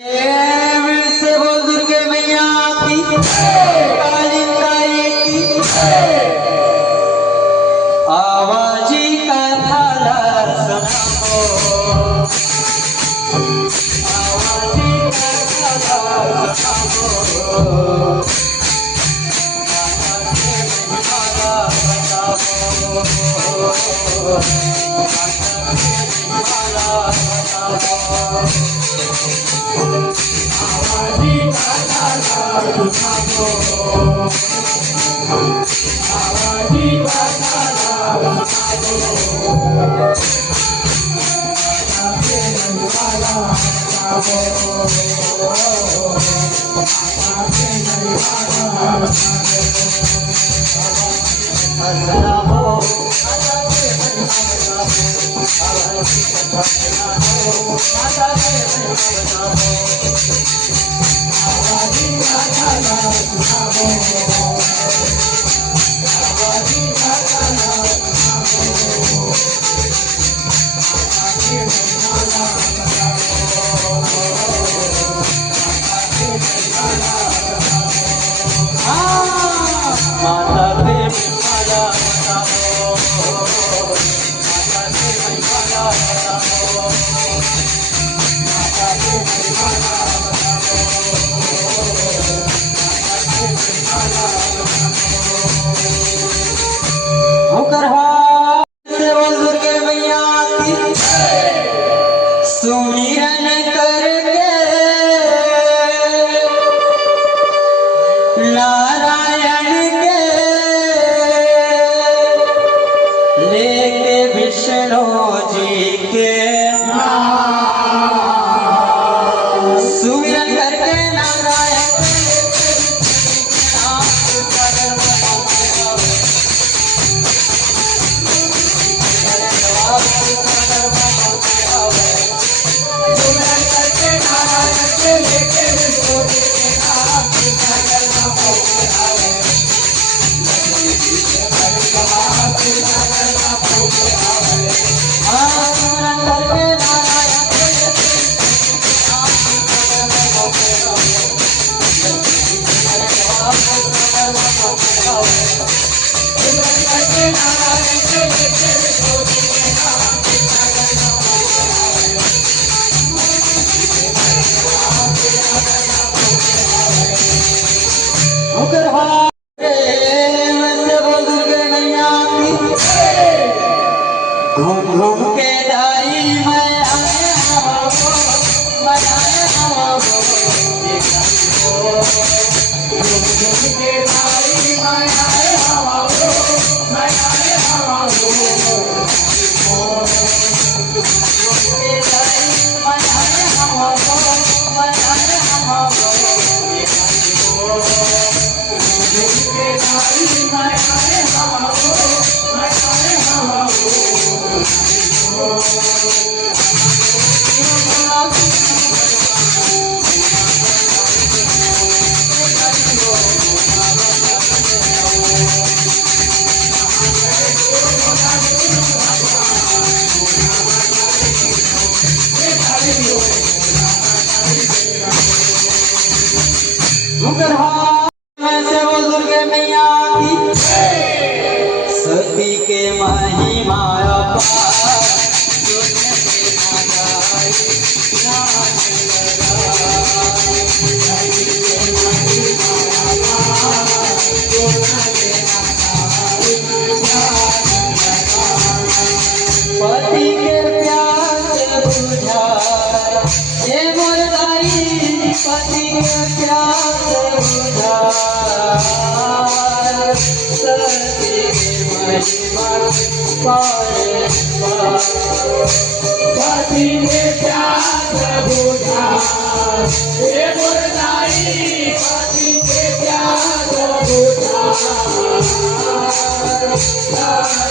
से बोल दुर्गे मैया की कालिंदाई की आवाजी का थाला सुनाओ, आवाजी का थाला सुनाओ, सुमिरन करके नारायण के लेके विष्णु जी के सुमिरन करके नारायण घूम घूम के दाई मैं दुर्गे मैया की सती के महिमा पति के प्यार बुझा ये मोरदाई पति के प्यार बुझा सती महिमा पाए पति के प्यार बुझा ये मोरदाई पति के प्यार बुझा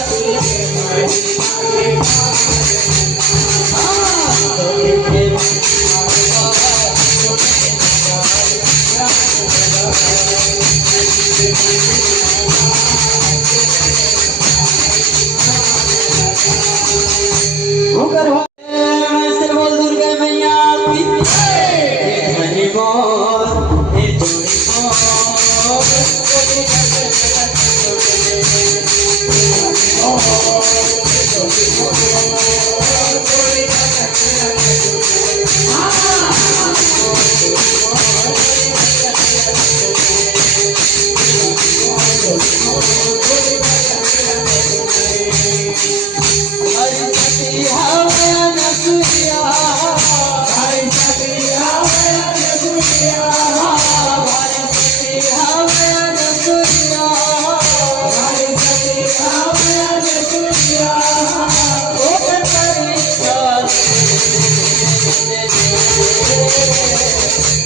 सती महिमा बोल दुर्गे मैया की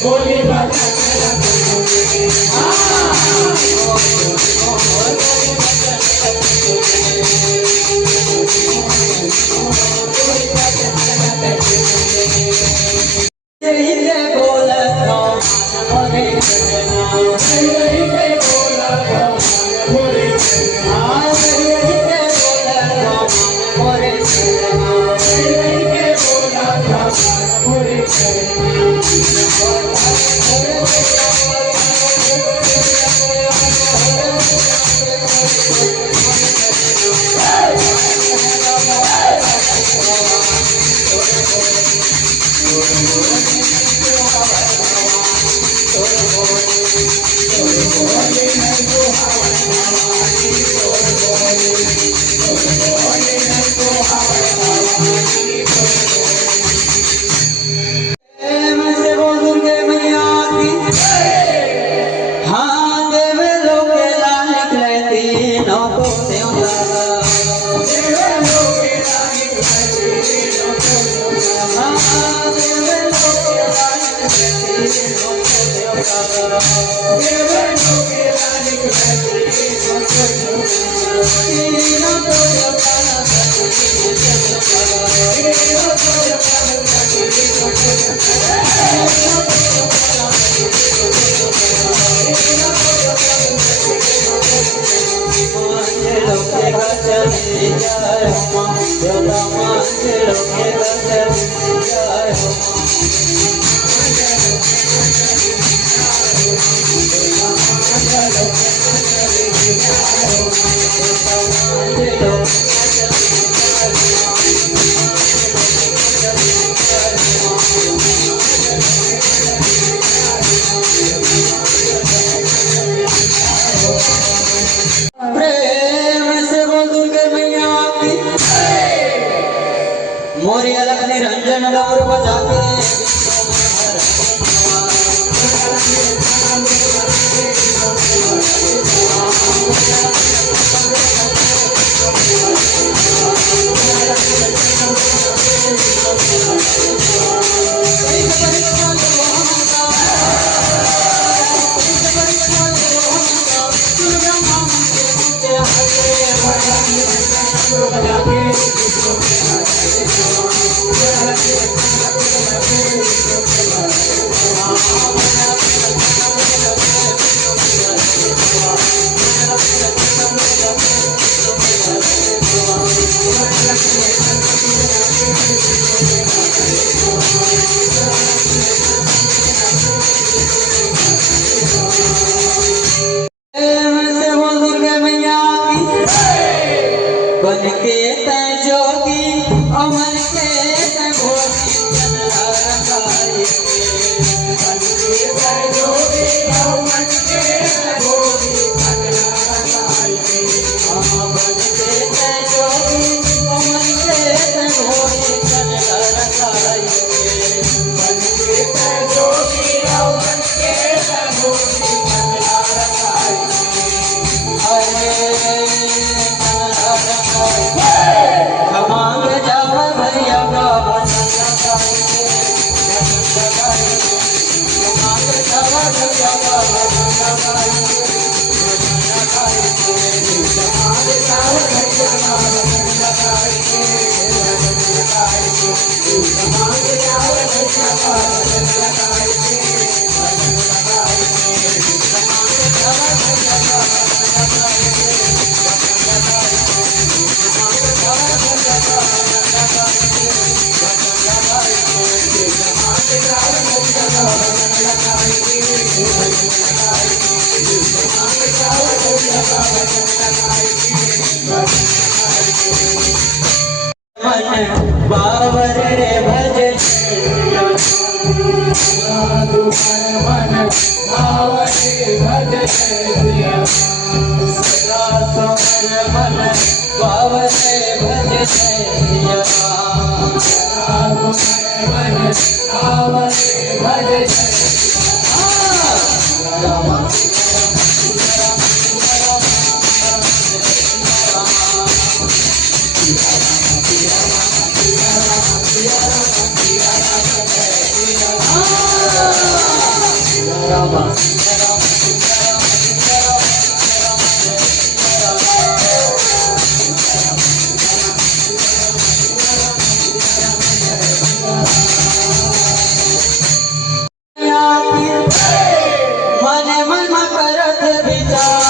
होली मोरी अलग निरंजन गौर बजा के बन के तय जोगी अमन के तय भोगी चंद्राई बन के तय जोगी अमन के तय भोगी चंद्राई बन के तय जोगी अमन के तय भोगी चंद्राई बन के तय जोगी अमन के तय भोगी चंद्राई खमांग जावा भैया बाबा खमांग जावा भैया बाबा बावर रे भज मन बावरे भज सदा समर मन बावर रे भज मन बावरे भज મને મનમાં કરત વિચાર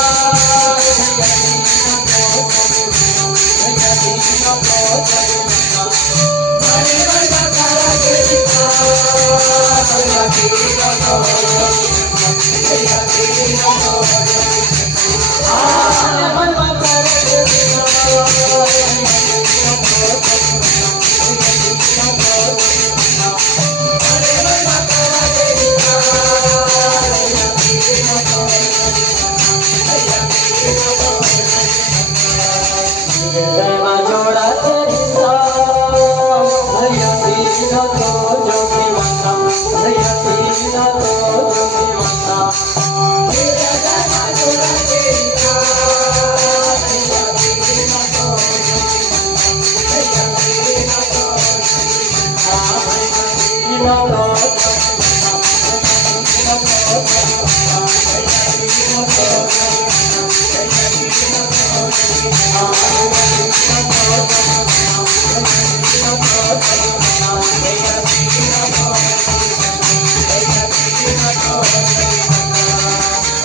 Thank you.